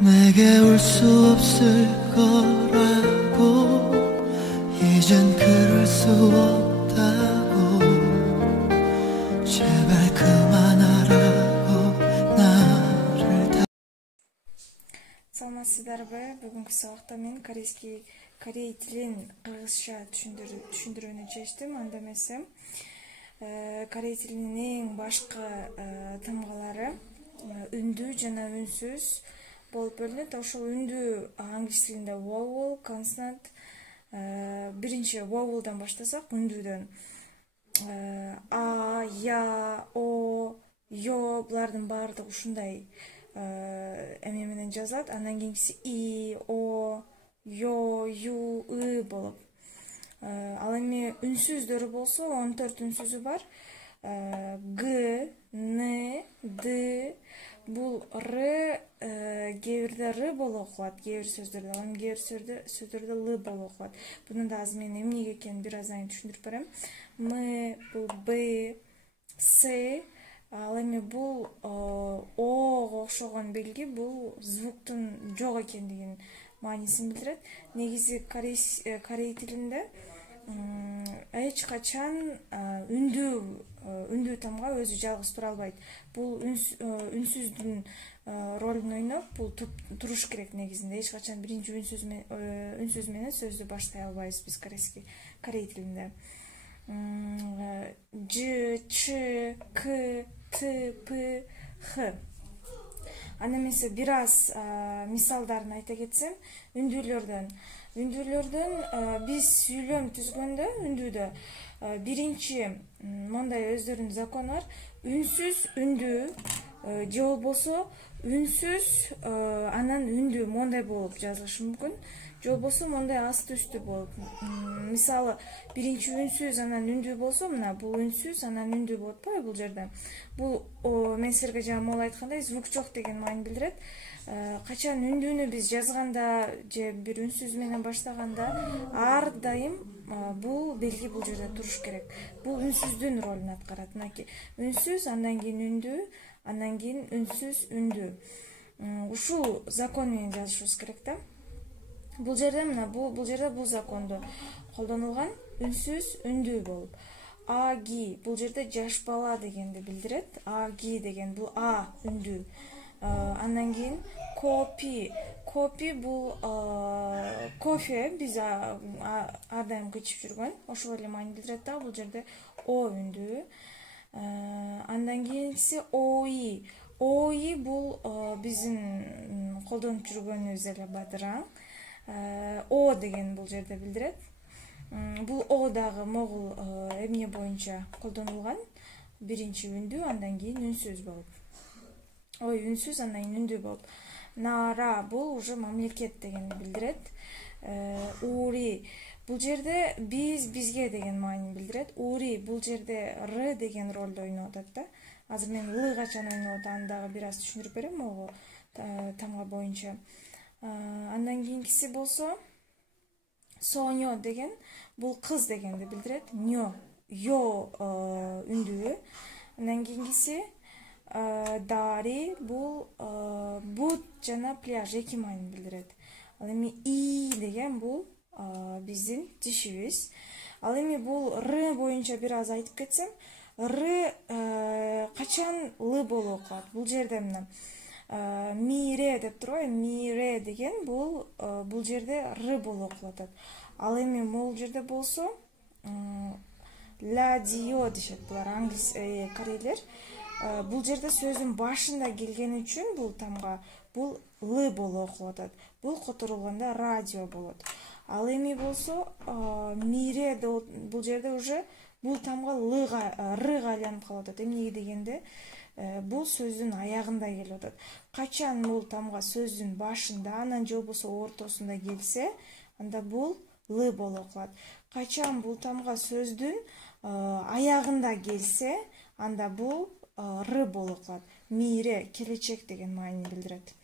내게 올 수 없을 거라고 이젠 그럴 수 없다고 제발 그만하라고 나를 다 Саламатсыздарбы? Бүгүнкү сабакта мен корей тилин кыргызча түшүндүрүүнү чечтим. Анда эмесе корей тилинин эң башкы тамгалары үндүү жана үнсүз болуп бөлүнөт. Ошол үндүү англис тилинде vowel, consonant. Биринчи vowel'дан баштасак, үндүүдөн а, я, о, ё булардын баардыгы ушундай эме менен жазылат. Андан кийинкиси и, о, ё, ю, ы болуп. Ал эми үнсүздөрү болсо 14 үнсүзү бар. Г, н, д, бул р, кээ бирде р болуп окулат, кээ бир сөздөрдө, ал эми кээ бир сөздөрдө л болуп окулат. Буну да азыр мен эмнеге экенин бир аз түшүндүрүп берем. М, бул б, с, ал эми бул ого окшогон белги, бул звуктун жок экендигин маанисин билдирет. Негизи корей тилинде эч качан үндүү тамга өзү жалгыз тура албайт. Бул үнсүздүн ролун ойноп, бул туруш керек негизинде. Эч качан биринчи үнсүз менен сөздү баштай албайбыз биз корей тилинде. Ж, ч, к, т, п, х. Анда эмесе бир аз мисалдарын айта кетсем, үндүүлөрдөн биз сүйлөм түзгөндө үндүүдө биринчи мондай өздөрүнүн закону бар. Үнсүз үндүү же болбосо үнсүз анан үндүү мондай болуп жазылышы мүмкүн. Же болбосо мондай асты үстү болуп. Мисалы, биринчи үнсүз анан үндүү болсо, мына бул үнсүз анан үндүү болуп атпайбы бул жерде. Бул мен силерге жана могул айткандай звук жок деген маани билдирет. Качан үндүүнү биз жазганда же бир үнсүз менен баштаганда ар дайым бул белги бул жерде туруш керек. Бул үнсүздүн ролун аткарат. Мынакей үнсүз, андан кийин үндүү, андан кийин үнсүз, үндүү. Ушул закон менен жазышыбыз керек да. Бул жерде мына бул жерде бул законду колдонулган. Үнсүз, үндүү болуп. Аги бул жерде жаш бала дегенди билдирет. Аги деген бул а үндүү. Андан кийин копи бул кофе, биз ар дайым ичип жүргөн, ошол эле маани билдирет да. Бул жерде о үндүү. Андан кийинкиси ои бул биздин колдонуп жүргөнүбүз эле бадыраң. О деген бул жерде билдирет. Бул о дагы могул эмне боюнча колдонулган. Биринчи үндүү, андан кийин үнсүз болуп. Үнсүз, андан кийин үндүү болуп. Нара бул уже мамлекет дегенди билдирет. Ури бул жерде бизге деген маанини билдирет. Ури бул жерде р деген ролду ойноп атат да. Азыр мен л качан ойноп атат, аны дагы бир аз түшүндүрүп берем могу тамга боюнча. Андан кийинкиси болсо соньо деген бул кыз дегенди билдирет. Ё үндүү. Андан кийинкиси дари бул бут жана пляж эки маанини билдирет. Ал эми и деген бул биздин тишибиз. Ал эми бул р боюнча бир аз айтып кетсем, р качан л болуп окулат. Бул жерде мына мире деп турбайбы, мире деген бул жерде р болуп окулат. Ал эми могул жерде болсо ладио дешет булар англис корейлер. Бул жерде сөздүн башында келгени үчүн бул тамга бул л болуп окулат. Бул которулганда радио болот. Ал эми болсо мире бул жерде уже бул тамга рга айланып калып атат. Эмнеге дегенде бул сөздүн аягында келип атат. Качан бул тамга сөздүн башында, анан же болбосо ортосунда келсе, анда бул л болуп окулат. Качан бул тамга сөздүн аягында келсе, анда бул р болуп окулат. Мире, келечек деген маанини билдирет.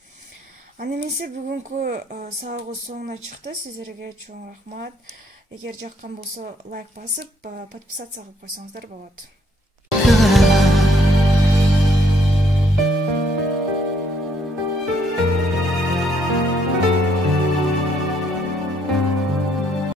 Аны эмесе бүгүнкү сабагыбыз соңуна чыкты. Сиздерге чоң рахмат. Эгер жаккан болсо лайк басып, подписация кылып койсоңуздар болот.